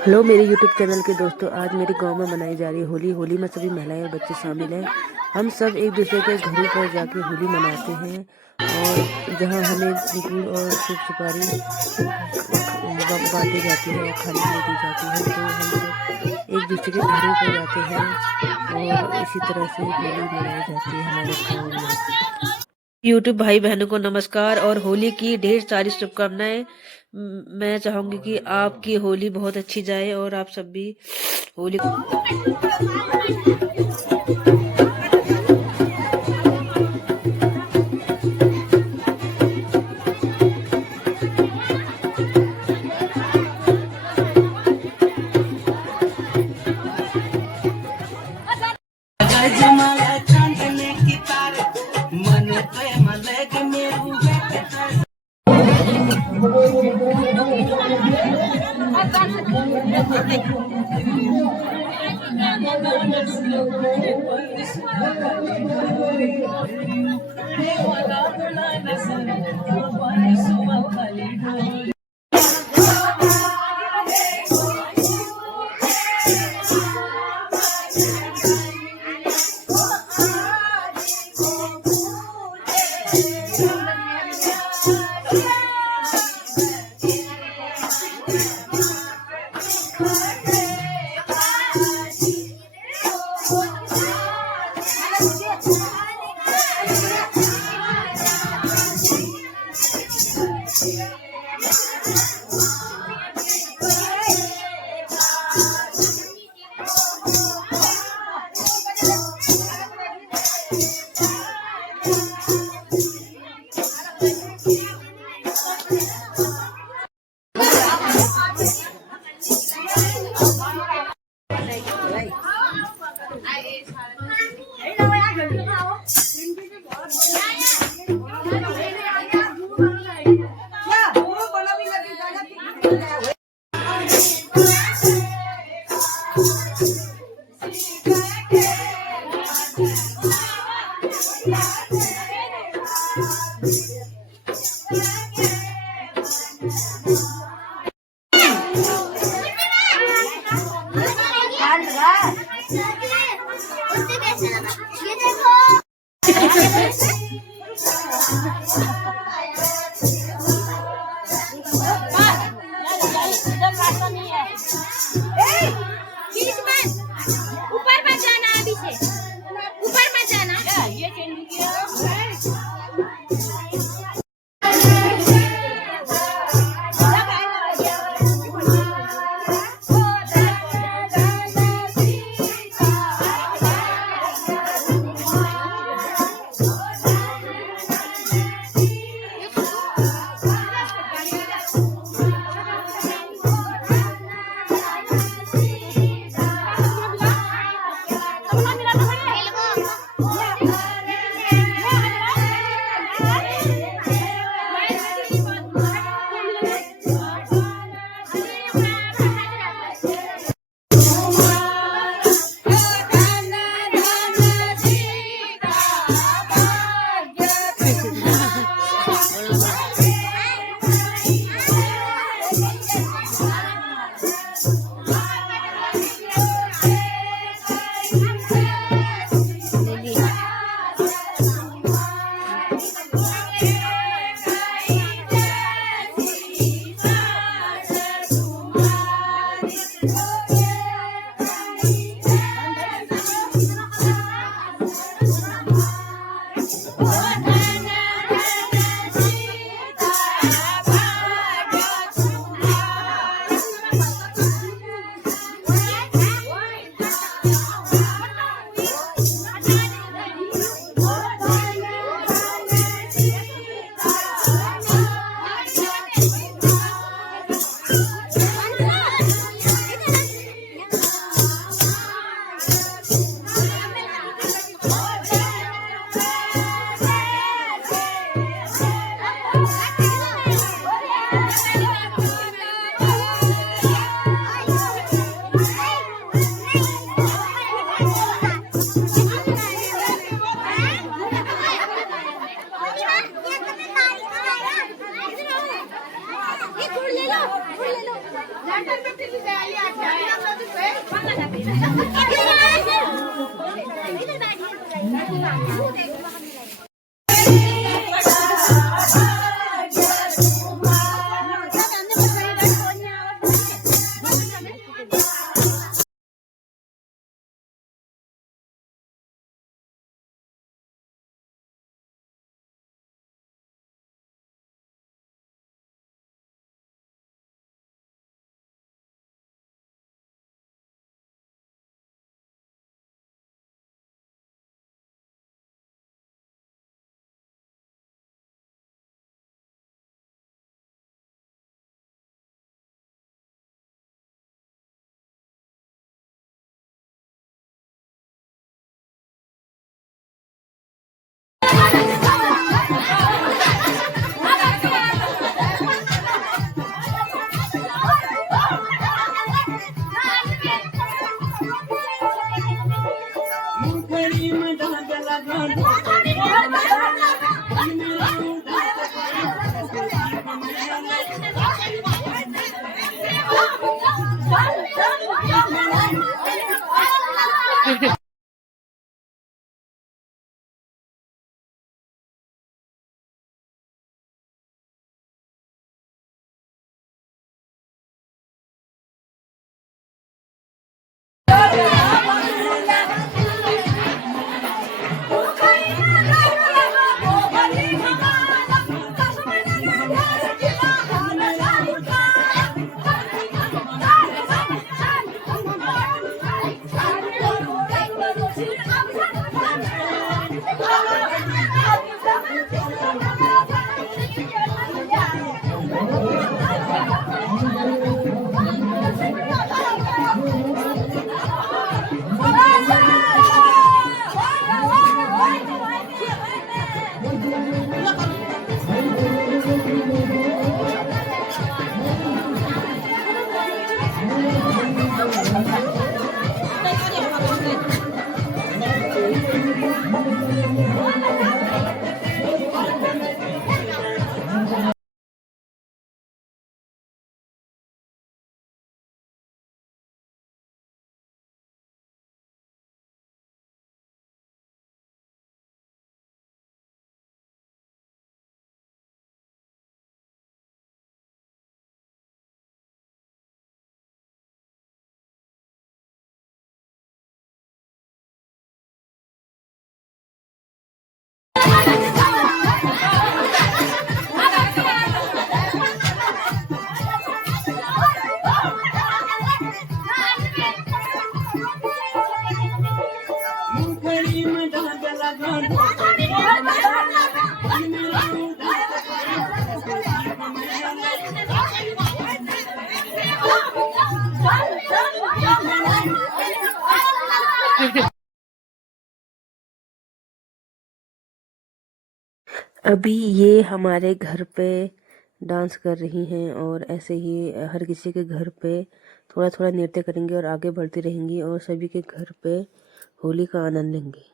Hello मेरे YouTube channel के दोस्तों, आज मेरे गांव में मनाई जा रही है होली। होली में सभी महिलाएं और बच्चे शामिल हैं। हम सब एक दूसरे के घरों पर जाके होली मनाते हैं और जहां हमें गुड़ और सूप सुपारी बांटी जाती है और खाने के लिए दी जाती है। तो हम सब एक दूसरे के घरों पर जाते हैं और इसी तरह से होली मनाई जाती है हमारे गाँव में। यूट्यूब भाई बहनों को नमस्कार और होली की ढेर सारी शुभकामनाएं। मैं चाहूंगी कि आपकी होली बहुत अच्छी जाए और आप सब भी होली अभी ये हमारे घर पे डांस कर रही हैं और ऐसे ही हर किसी के घर पे थोड़ा थोड़ा नृत्य करेंगी और आगे बढ़ती रहेंगी और सभी के घर पे होली का आनंद लेंगी।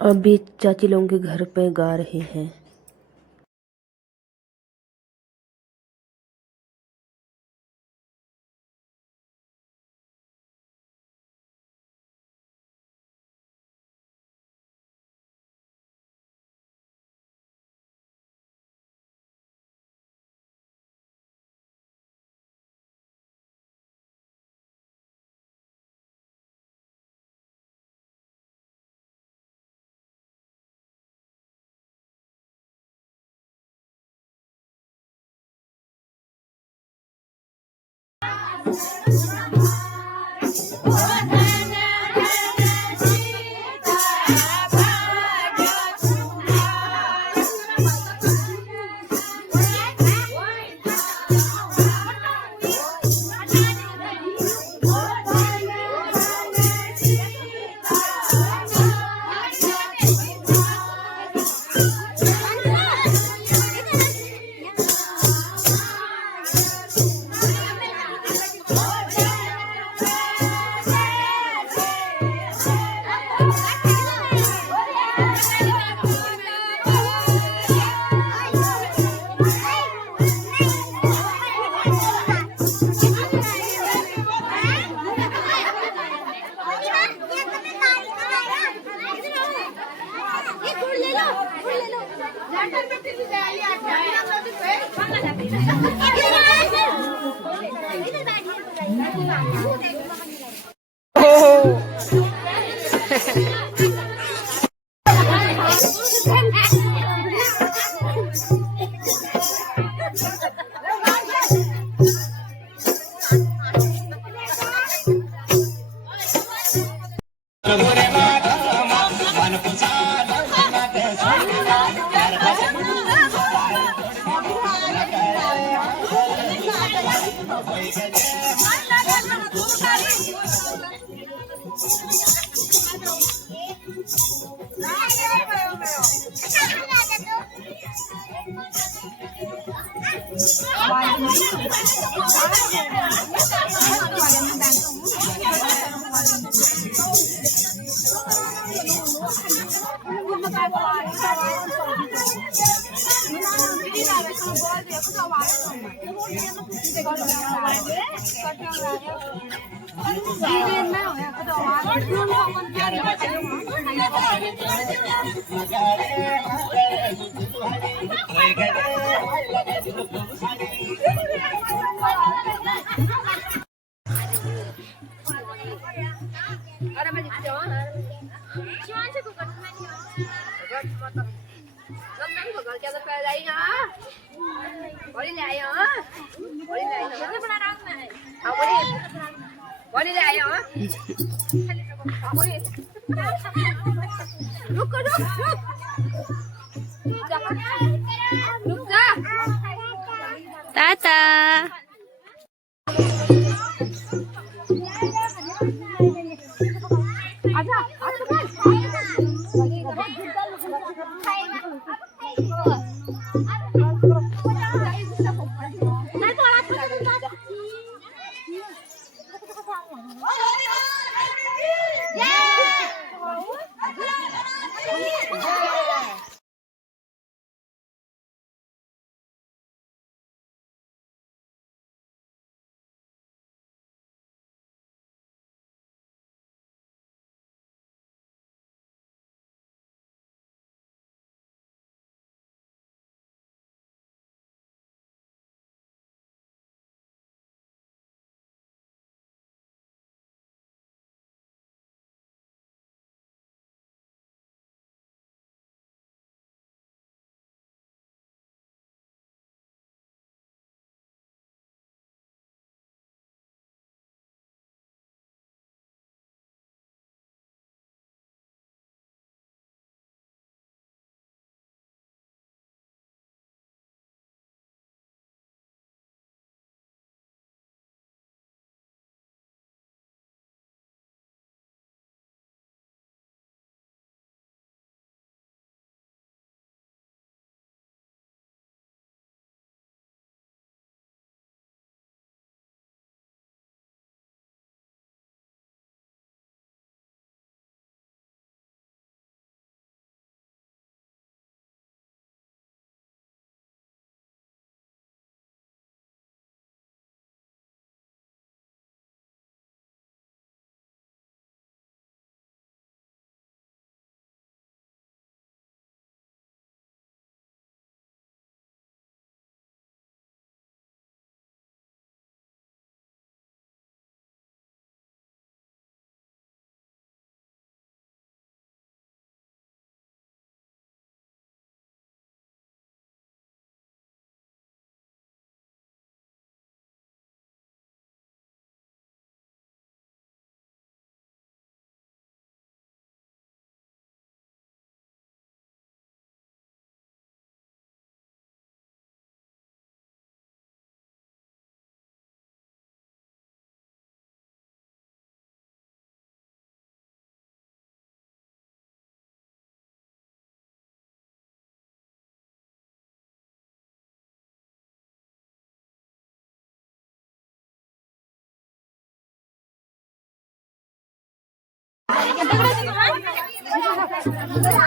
अभी चाची लोगों के घर पे गा रहे हैं। Tata.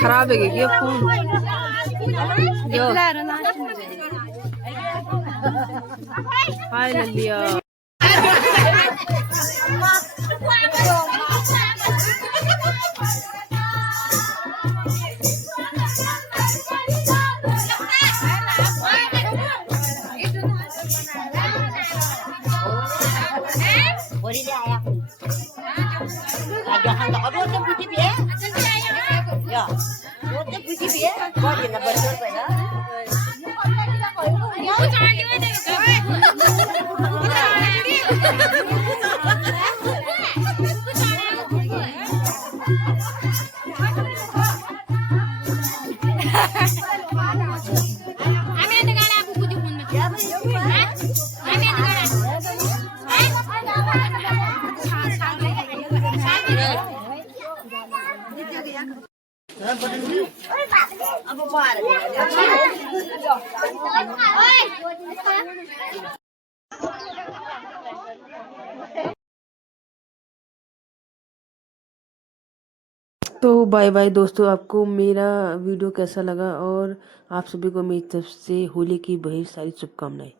खराब है क्या फोन जो हाय ललिया Jangan tak ada yang putih ya. Ya, yang putih ya. Kau jangan betul ya. Amin dengan aku pujuk pun. Amin dengan. अब बाहर तो बाय बाय दोस्तों, आपको मेरा वीडियो कैसा लगा और आप सभी को मेरी तरफ से होली की बहुत सारी शुभकामनाएं।